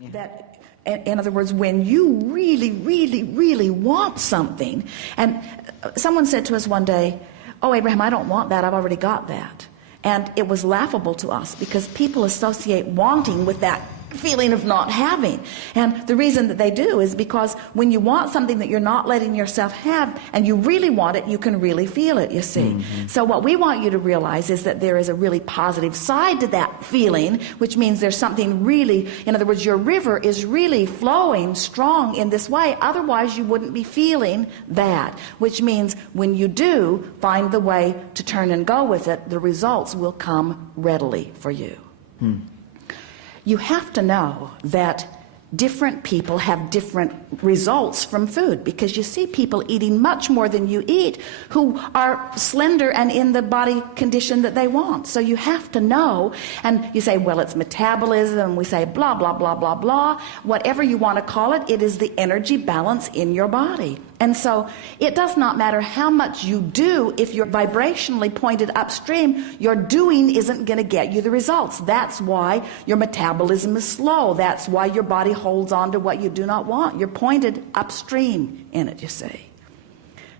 Yeah. That, in other words, when you really, really, really want something, and someone said to us one day, "Oh, Abraham, I don't want that, I've already got that." And it was laughable to us because people associate wanting with that feeling of not having. And the reason that they do is because when you want something that you're not letting yourself have and you really want it, you can really feel it, you see. So what we want you to realize is that there is a really positive side to that feeling, which means there's something really, in other words, your river is really flowing strong in this way. Otherwise, you wouldn't be feeling that, which means when you do find the way to turn and go with it, the results will come readily for you. You have to know that different people have different results from food, because you see people eating much more than you eat who are slender and in the body condition that they want. So you have to know, and you say, well, it's metabolism, we say blah, blah, blah, blah, blah. Whatever you want to call it, it is the energy balance in your body. And so it does not matter how much you do. If you're vibrationally pointed upstream, your doing isn't going to get you the results. That's why your metabolism is slow. That's why your body holds on to what you do not want. You're pointed upstream in it, you see.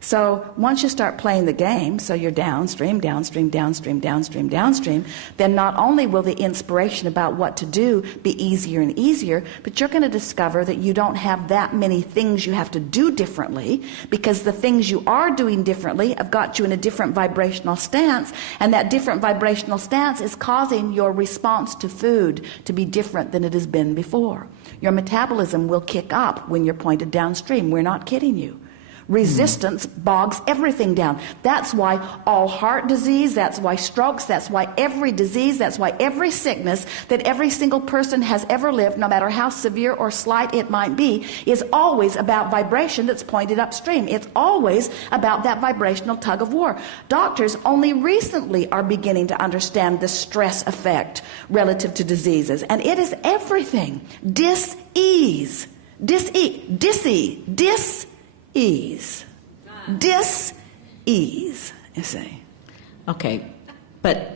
So once you start playing the game, so you're downstream, downstream, downstream, downstream, downstream, then not only will the inspiration about what to do be easier and easier, but you're going to discover that you don't have that many things you have to do differently, because the things you are doing differently have got you in a different vibrational stance, and that different vibrational stance is causing your response to food to be different than it has been before. Your metabolism will kick up when you're pointed downstream. We're not kidding you. Resistance bogs everything down. That's why all heart disease, that's why strokes, that's why every disease, that's why every sickness that every single person has ever lived, no matter how severe or slight it might be, is always about vibration that's pointed upstream. It's always about that vibrational tug of war. Doctors only recently are beginning to understand the stress effect relative to diseases, and it is everything. Dis-ease, dis-ease, dis-ease, you see. Okay, but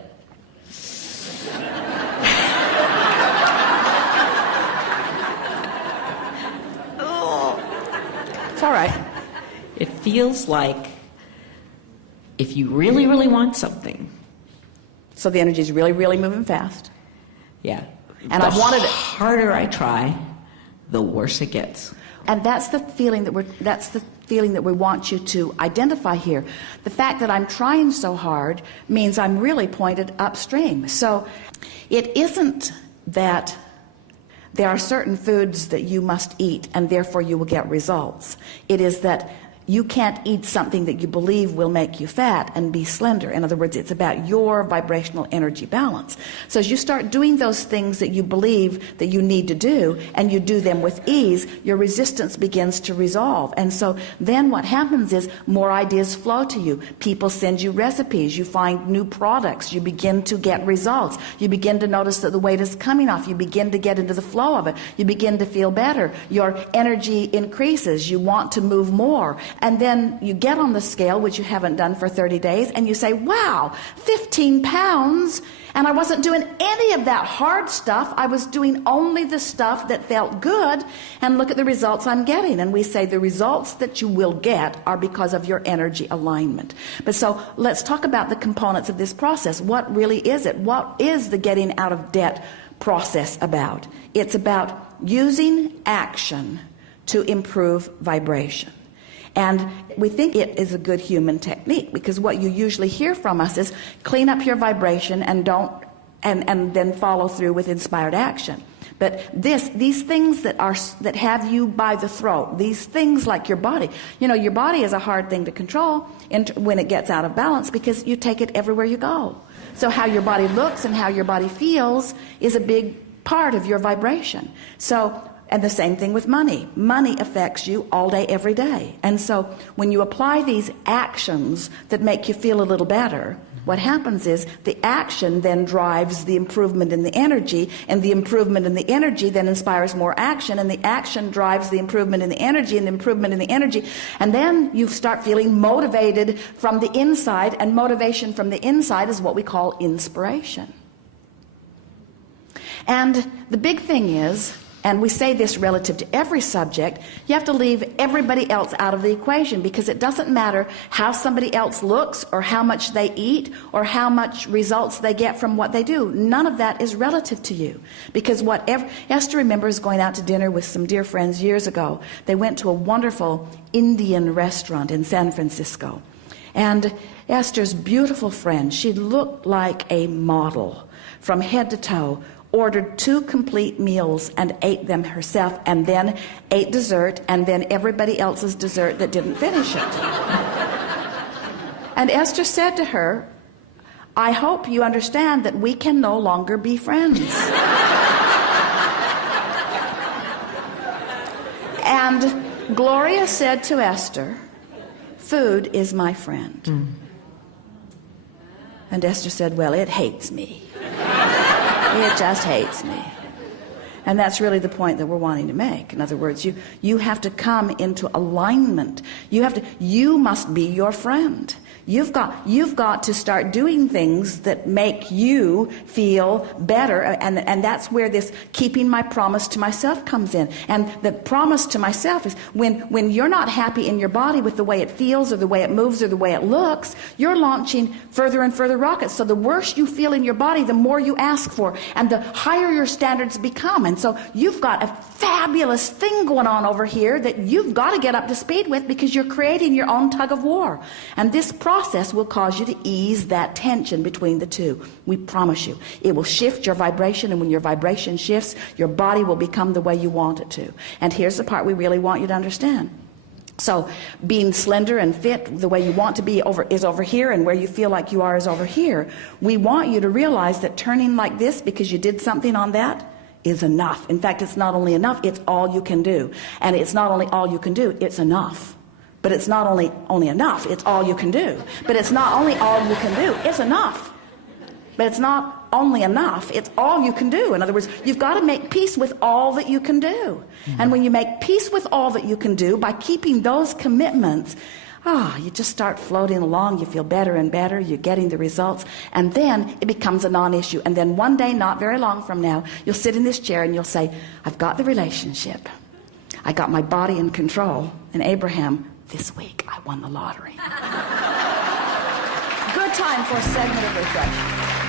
It's all right. it feels like if you really, really want something, So the energy is really, really moving fast. yeah, And the I've wanted it. harder I try, the worse it gets. And that's the feeling that we want you to identify here. The fact that I'm trying so hard means I'm really pointed upstream. So it isn't that there are certain foods that you must eat and therefore you will get results. It is that you can't eat something that you believe will make you fat and be slender. In other words, it's about your vibrational energy balance. So as you start doing those things that you believe that you need to do, and you do them with ease, your resistance begins to resolve. And so then what happens is more ideas flow to you. People send you recipes. You find new products. You begin to get results. You begin to notice that the weight is coming off. You begin to get into the flow of it. You begin to feel better. Your energy increases. You want to move more. And then you get on the scale, which you haven't done for 30 days, and you say, wow, 15 pounds, and I wasn't doing any of that hard stuff. I was doing only the stuff that felt good, and look at the results I'm getting. And we say the results that you will get are because of your energy alignment. But so let's talk about the components of this process. What really is it? What is the getting out of debt process about? It's about using action to improve vibration. And we think it is a good human technique, because what you usually hear from us is clean up your vibration and then follow through with inspired action. But these things that have you by the throat, these things like your body, your body is a hard thing to control when it gets out of balance, because you take it everywhere you go. So how your body looks and how your body feels is a big part of your vibration. And the same thing with money. Money affects you all day, every day. And so when you apply these actions that make you feel a little better, what happens is the action then drives the improvement in the energy, and the improvement in the energy then inspires more action, and the action drives the improvement in the energy, and the improvement in the energy, and then you start feeling motivated from the inside, and motivation from the inside is what we call inspiration. And the big thing is, and we say this relative to every subject, you have to leave everybody else out of the equation, because it doesn't matter how somebody else looks or how much they eat or how much results they get from what they do. None of that is relative to you, because whatever. Esther remembers going out to dinner with some dear friends years ago. They went to a wonderful Indian restaurant in San Francisco, and Esther's beautiful friend, she looked like a model from head to toe, ordered 2 complete meals and ate them herself, and then ate dessert, and then everybody else's dessert that didn't finish it. And Esther said to her, I hope you understand that we can no longer be friends. And Gloria said to Esther, food is my friend. And Esther said, well, it hates me. It just hates me. And that's really the point that we're wanting to make. In other words, you have to come into alignment. You must be your friend. You've got to start doing things that make you feel better, and that's where this keeping my promise to myself comes in. And the promise to myself is when you're not happy in your body with the way it feels or the way it moves or the way it looks, you're launching further and further rockets. So the worse you feel in your body, the more you ask for, and the higher your standards become. And so you've got a fabulous thing going on over here that you've got to get up to speed with, because you're creating your own tug of war. And this process will cause you to ease that tension between the two. We promise you. It will shift your vibration, and when your vibration shifts, your body will become the way you want it to. And here's the part we really want you to understand. So being slender and fit the way you want to be is over here, and where you feel like you are is over here. We want you to realize that turning like this because you did something on that is enough. In fact, it's not only enough, it's all you can do. And it's not only all you can do, it's enough. But it's not only enough, it's all you can do. But it's not only all you can do, it's enough. But it's not only enough, it's all you can do. In other words, you've got to make peace with all that you can do. And when you make peace with all that you can do, by keeping those commitments, you just start floating along. You feel better and better. You're getting the results. And then it becomes a non-issue. And then one day, not very long from now, you'll sit in this chair and you'll say, I've got the relationship. I got my body in control. And Abraham, this week, I won the lottery. Good time for a segment of reflection.